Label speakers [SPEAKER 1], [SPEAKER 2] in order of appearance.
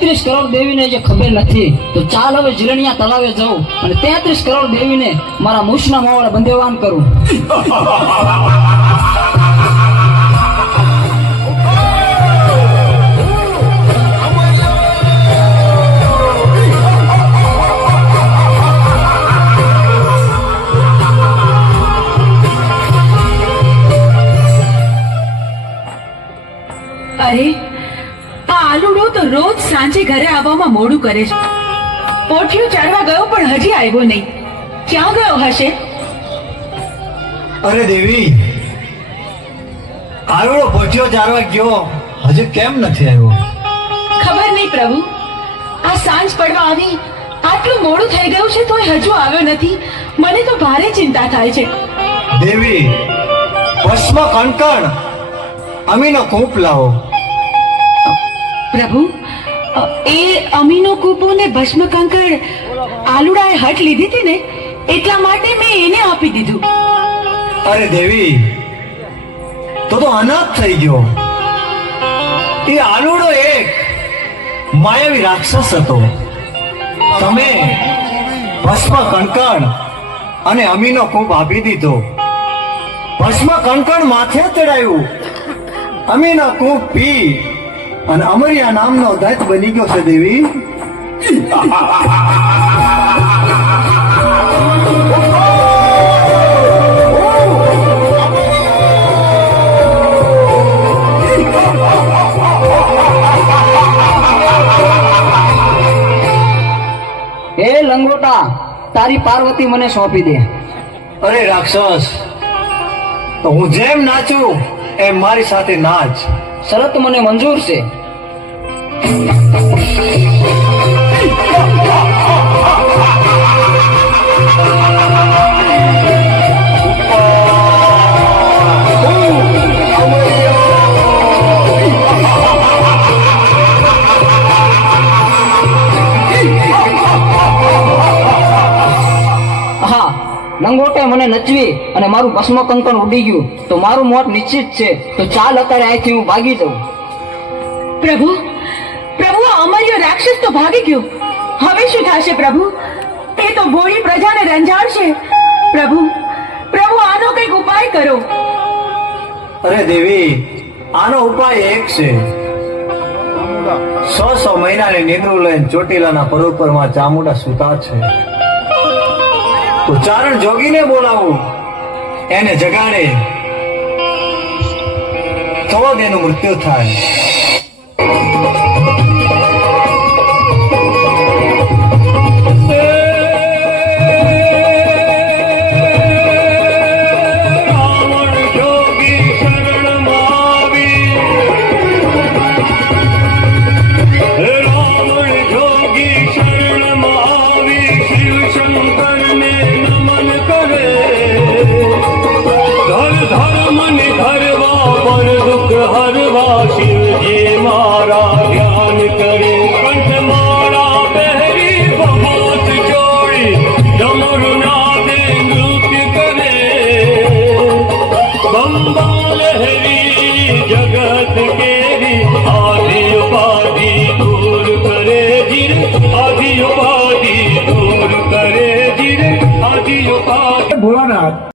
[SPEAKER 1] કરોડ દેવીને જે ખબર નથી, તો ચાલ હવે જીલણિયા તળાવે જાઉં અને તેત્રીસ કરોડ દેવીને મારા મૂછના મોવાળે બંધેવાન કરું.
[SPEAKER 2] અરે સાંજે ઘરે આવવામાં મોડું કરે છે. પોઠિયું ચડવા ગયો પણ હજી આવ્યો નહીં. ક્યાં ગયો હશે?
[SPEAKER 3] અરે દેવી આવ્યો પોઠિયો ચારવા ગયો. હજી કેમ નથી આવ્યો?
[SPEAKER 2] ખબર નહીં પ્રભુ. આ સાંજ પડવા આવી આટલું મોડું થઈ ગયું છે તોય હજુ આવ્યો નથી. મને તો ભારે ચિંતા થાય છે.
[SPEAKER 3] દેવી ભસ્મ કંકણ અમીનો કૂપ લાવો.
[SPEAKER 2] પ્રભુ એ અમીનો કૂપો ને ભસ્મ કંકર આલુડાએ હટ લીધી હતી ને, એટલા માટે મેં એને આપી દીધું.
[SPEAKER 3] અરે દેવી, તો તો અનાથ થઈ ગયો. એ આલુડો એક માયાવી રાક્ષસ હતો. તમે ભસ્મ કણકણ અને અમીનો કૂપ આપી દીધો. ભસ્મ કણકણ માથે ચડાયું. અમીનો કૂપ પી. અને અમરિયા નામનો દત્ત બની ગયો છે દેવી.
[SPEAKER 1] એ લંગોટા તારી પાર્વતી મને સોંપી દે.
[SPEAKER 3] અરે રાક્ષસ તો હું જેમ નાચું એમ મારી સાથે નાચ.
[SPEAKER 1] શરત મને મંજૂર છે. લંગોટે મને નચવી અને મારું ભસ્મ કંકણ ઉડી ગયું. તો મારું મોત નિશ્ચિત છે. તો ચાલ અત્યારે અહીંથી હું ભાગી જઉં.
[SPEAKER 2] પ્રભુ પ્રભુ આ રાક્ષસ તો ભાગી ગયો. હવે શું થશે પ્રભુ? તે તો ભોળી પ્રજાને રંજાડશે. પ્રભુ પ્રભુ આનો કંઈક ઉપાય કરો.
[SPEAKER 3] અરે દેવી આનો ઉપાય એક છે. સો સો મહિનાની નિંદ્રું લઈને ચોટીલાના પરોપરમાં ચામુંડા સુતા છે. તો ચારણ જોગીને બોલાવું. એને જગાડે. તો જ મૃત્યુ થાય.
[SPEAKER 4] શિવજી મારા ધ્યાન કરે. કંઠ મારા પહેરી ભમોત જોડી. ડમરુ નાદે નૃત્ય કરે. બંબા લહેરી જગત કેરી
[SPEAKER 5] ભોળાનાથ